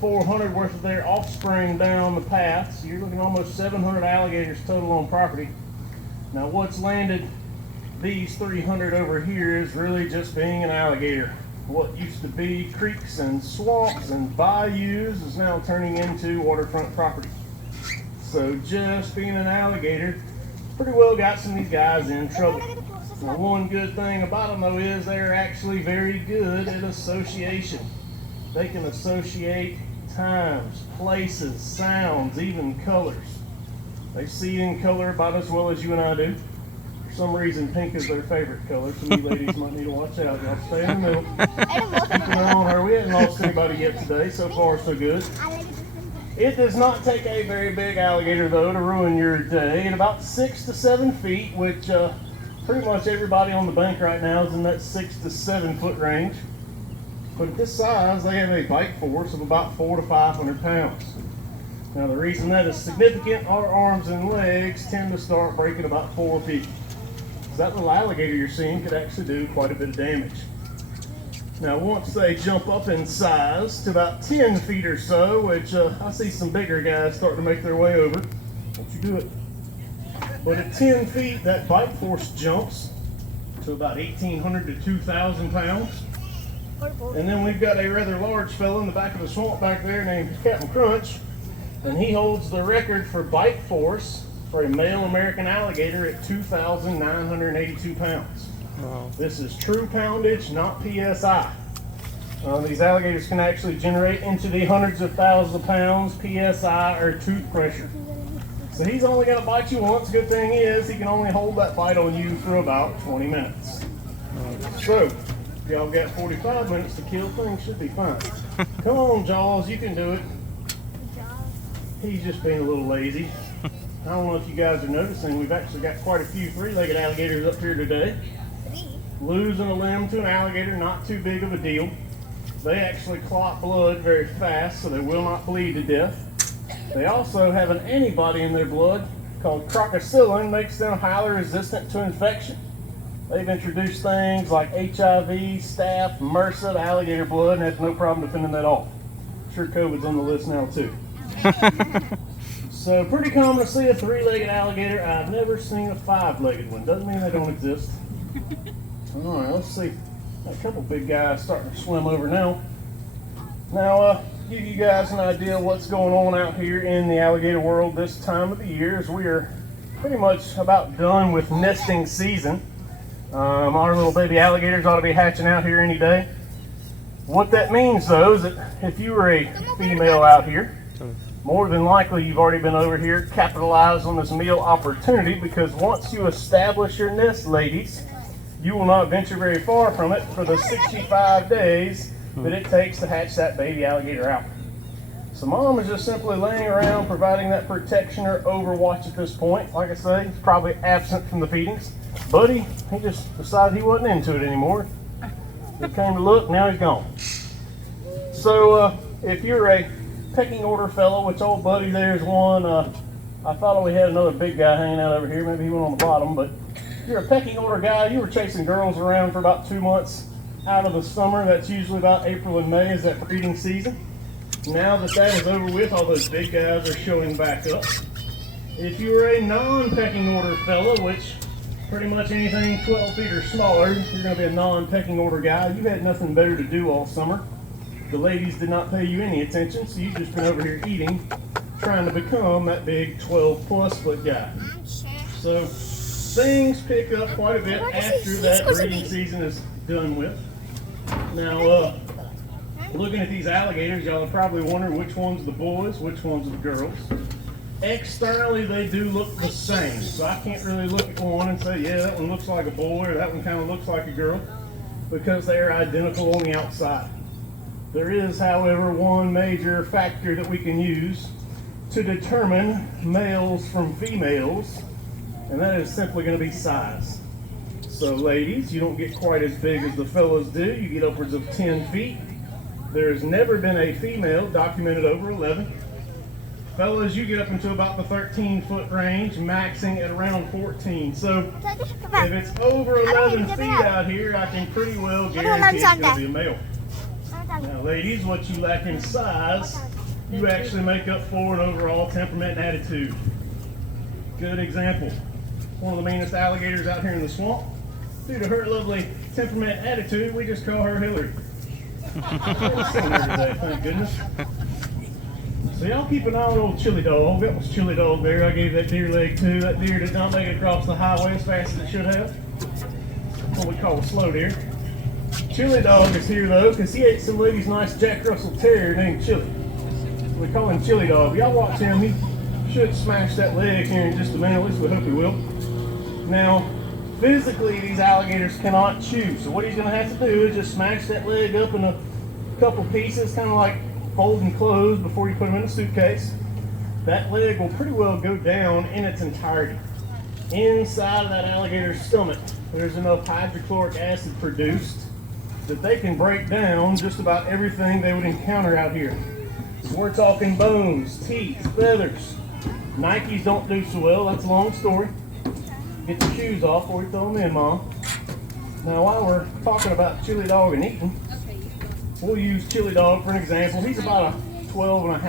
400 worth of their offspring down the path. So you're looking at almost 700 alligators total on property. Now what's landed these 300 over here is really just being an alligator. What used to be creeks and swamps and bayous is now turning into waterfront property. So just being an alligator pretty well got some of these guys in trouble. Now one good thing about them though is they're actually very good at association. They can associate times, places, sounds, even colors. They see in color about as well as you and I do. For some reason, pink is their favorite color. Some of you ladies might need to watch out. Y'all stay in the middle. Keeping her on her. We haven't lost anybody yet today. So far, so good. It does not take a very big alligator, though, to ruin your day. At about 6 to 7 feet, which pretty much everybody on the bank right now is in that 6 to 7 foot range. But at this size, they have a bite force of about 400 to 500 pounds. Now the reason that is significant, our arms and legs tend to start breaking about 4 feet. So that little alligator you're seeing could actually do quite a bit of damage. Now once they jump up in size to about 10 feet or so, which I see some bigger guys starting to make their way over, don't you do it. But at 10 feet, that bite force jumps to about 1,800 to 2,000 pounds. And then we've got a rather large fellow in the back of the swamp back there named Captain Crunch. And he holds the record for bite force for a male American alligator at 2,982 pounds. Wow. This is true poundage, not PSI. These alligators can actually generate into the hundreds of thousands of pounds PSI or tooth pressure. So he's only going to bite you once. Good thing is he can only hold that bite on you for about 20 minutes. So if y'all got 45 minutes to kill, things should be fine. Come on, Jaws, you can do it. He's just being a little lazy. I don't know if you guys are noticing, we've actually got quite a few three-legged alligators up here today. Losing a limb to an alligator, not too big of a deal. They actually clot blood very fast, so they will not bleed to death. They also have an antibody in their blood called crocosylin, makes them highly resistant to infection. They've introduced things like HIV, staph, MRSA to alligator blood, and have no problem defending that off. I'm sure COVID's on the list now too. So pretty common to see a three-legged alligator. I've never seen a five-legged one. Doesn't mean they don't exist. All right, let's see. A couple big guys starting to swim over now. Now, give you guys an idea of what's going on out here in the alligator world this time of the year, as we are pretty much about done with nesting season. Our little baby alligators ought to be hatching out here any day. What that means, though, is that if you were a female out here, more than likely you've already been over here, capitalized on this meal opportunity, because once you establish your nest, ladies, you will not venture very far from it for the 65 days that it takes to hatch that baby alligator out. So mom is just simply laying around providing that protection or overwatch at this point. Like I say, he's probably absent from the feedings. Buddy, he just decided he wasn't into it anymore. He came to look, now he's gone. So if you're a pecking order fellow, which old buddy there's one, I thought we had another big guy hanging out over here, maybe he went on the bottom, but if you're a pecking order guy, you were chasing girls around for about 2 months out of the summer. That's usually about April and May is that breeding season. Now that that is over with, all those big guys are showing back up. If you're a non-pecking order fellow, which pretty much anything 12 feet or smaller, you're going to be a non-pecking order guy. You had nothing better to do all summer. The ladies did not pay you any attention, so you've just been over here eating, trying to become that big 12+ foot guy. So things pick up quite a bit after that breeding season is done with. Now, looking at these alligators, y'all are probably wondering which one's the boys, which one's the girls. Externally, they do look the same, so I can't really look at one and say, yeah, that one looks like a boy or that one kind of looks like a girl, because they are identical on the outside. There is, however, one major factor that we can use to determine males from females, and that is simply going to be size. So ladies, you don't get quite as big as the fellas do. You get upwards of 10 feet. There's never been a female documented over 11. Fellas, you get up into about the 13-foot range, maxing at around 14. So if it's over 11 feet out here, I can pretty well guarantee it's going to be a male. Now ladies, what you lack in size, you actually make up for in overall temperament and attitude. Good example. One of the meanest alligators out here in the swamp. Due to her lovely temperament and attitude, we just call her Hillary. Today, thank goodness. So y'all keep an eye on old Chili Dog. That was Chili Dog there. I gave that deer leg to. That deer did not make it across the highway as fast as it should have. What we call a slow deer. Chili Dog is here though, because he ate some lady's nice Jack Russell Terrier named Chili. We call him Chili Dog. Y'all watch him. He should smash that leg here in just a minute. At least we hope he will. Now, physically, these alligators cannot chew. So what he's going to have to do is just smash that leg up in a couple pieces, kind of like folding clothes before you put them in a suitcase. That leg will pretty well go down in its entirety. Inside of that alligator's stomach, there's enough hydrochloric acid produced that they can break down just about everything they would encounter out here. So we're talking bones, teeth, feathers. Nikes don't do so well, that's a long story. Get your shoes off before you throw them in, Mom. Now while we're talking about Chili Dog and eating, we'll use Chili Dog for an example. He's about a 12 and a half